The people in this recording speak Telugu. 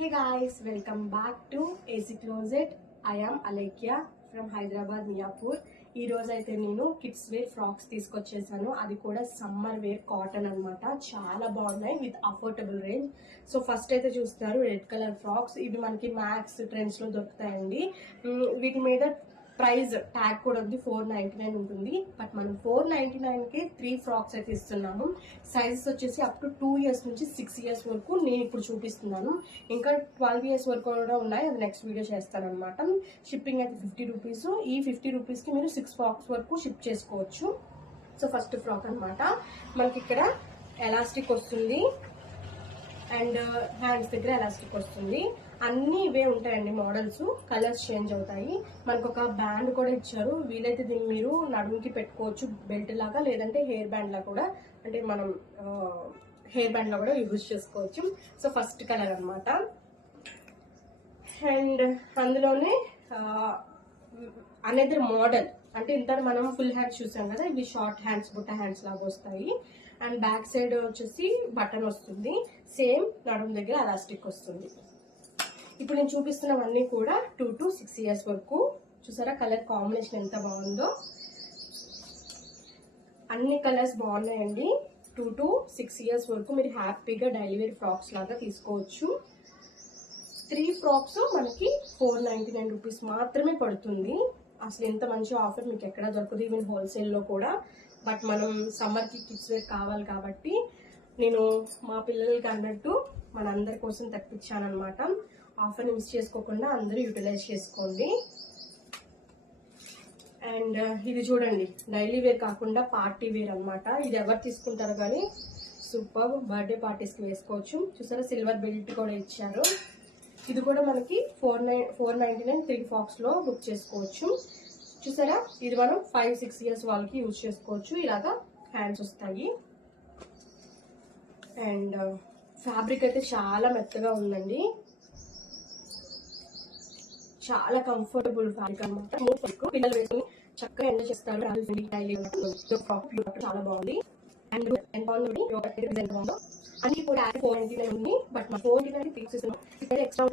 Hey guys, welcome back to AC Closet. I am Alekia from Hyderabad, Miyapur. ఈ రోజు అయితే నేను కిడ్స్ వేర్ ఫ్రాక్స్ తీసుకొచ్చేసాను. అది కూడా సమ్మర్ వేర్ కాటన్ అన్నమాట. చాలా బాగున్నాయి with affordable range. So first అయితే చూస్తారు రెడ్ కలర్ ఫ్రాక్స్. ఇవి మనకి మ్యాక్స్ ట్రెండ్స్ లో దొరుకుతాయండి. వీటి మీద ప్రైస్ ట్యాగ్ కూడా ఉంది, 499 ఉంటుంది. బట్ మనం 499కి 3 ఫ్రాక్స్ అయితే ఇస్తున్నాము. సైజెస్ వచ్చేసి అప్ టు 2 ఇయర్స్ నుంచి 6 ఇయర్స్ వరకు నేను ఇప్పుడు చూపిస్తున్నాను. ఇంకా 12 ఇయర్స్ వరకు కూడా ఉన్నాయి, అది నెక్స్ట్ వీడియో చేస్తాను అనమాట. షిప్పింగ్ అయితే 50 రూపీస్. ఈ 50 రూపీస్కి మీరు 6 ఫ్రాక్స్ వరకు షిప్ చేసుకోవచ్చు. సో ఫస్ట్ ఫ్రాక్ అనమాట. మనకి ఇక్కడ ఎలాస్టిక్ వస్తుంది అండ్ హ్యాండ్స్ దగ్గర ఎలాస్టిక్ వస్తుంది. అన్ని ఇవే ఉంటాయండి మోడల్స్. కలర్స్ చేంజ్ అవుతాయి. మనకు ఒక బ్యాండ్ కూడా ఇచ్చారు. వీలైతే దీన్ని మీరు నడుముకి పెట్టుకోవచ్చు బెల్ట్ లాగా, లేదంటే హెయిర్ బ్యాండ్ లా కూడా, అంటే మనం హెయిర్ బ్యాండ్ లో కూడా యూజ్ చేసుకోవచ్చు. సో ఫస్ట్ కలర్ అనమాట. అండ్ అందులోనే అనదర్ మోడల్, అంటే ఇంత మనం ఫుల్ హ్యాండ్స్ చూసాం కదా, ఇవి షార్ట్ హ్యాండ్స్ బుట్ట హ్యాండ్స్ లాగా వస్తాయి. అండ్ బ్యాక్ సైడ్ వచ్చేసి బటన్ వస్తుంది. సేమ్ నడుము దగ్గర ఎలాస్టిక్ వస్తుంది. ఇప్పుడు నేను చూపిస్తున్నవన్నీ కూడా 2 to 6 ఇయర్స్ వరకు. చూసారా కలర్ కాంబినేషన్ ఎంత బాగుందో. అన్ని కలర్స్ బాగున్నాయండి. 2 to 6 ఇయర్స్ వరకు మీరు హ్యాపీగా డైలీ వేర్ ఫ్రాక్స్ లాగా తీసుకోవచ్చు. 3 ఫ్రాక్స్ మనకి 499 రూపీస్ మాత్రమే పడుతుంది. అసలు ఎంత మంచి ఆఫర్ మీకు ఎక్కడ దొరకదు, ఈవెన్ హోల్సేల్లో కూడా. బట్ మనం సమ్మర్కి కిడ్స్ వేర్ కావాలి కాబట్టి నేను మా పిల్లలకి అన్నట్టు మనందరి కోసం తెప్పించాను అనమాట. ఆఫర్ని మిస్ చేసుకోకుండా అందరూ యూటిలైజ్ చేసుకోండి. అండ్ ఇది చూడండి, డైలీ వేర్ కాకుండా పార్టీ వేర్ అనమాట. ఇది ఎవరు తీసుకుంటారు కానీ సూపర్, బర్త్డే పార్టీస్కి వేసుకోవచ్చు. చూసారా సిల్వర్ బెల్ట్ కూడా ఇచ్చారు. ఇది కూడా మనకి 499 3 ఫ్రాక్స్ లో బుక్ చేసుకోవచ్చు. చూసారా ఇది మనం 5-6 ఇయర్స్ వాళ్ళకి యూజ్ చేసుకోవచ్చు. ఇలాగా హ్యాండ్స్ వస్తాయి. అండ్ ఫ్యాబ్రిక్ అయితే చాలా మెత్తగా ఉందండి, చాలా కంఫర్టబుల్ ఫ్యాబ్రిక్ అనమాట. పిల్లలు వేసుకుని చక్కగా ఎంజాయ్ చేస్తారు. చాలా బాగుంది. అండ్ ఎంత బాగుంది, అన్ని కూడా 499 ఉంది. బట్ మా 499 ఎక్స్ట్రా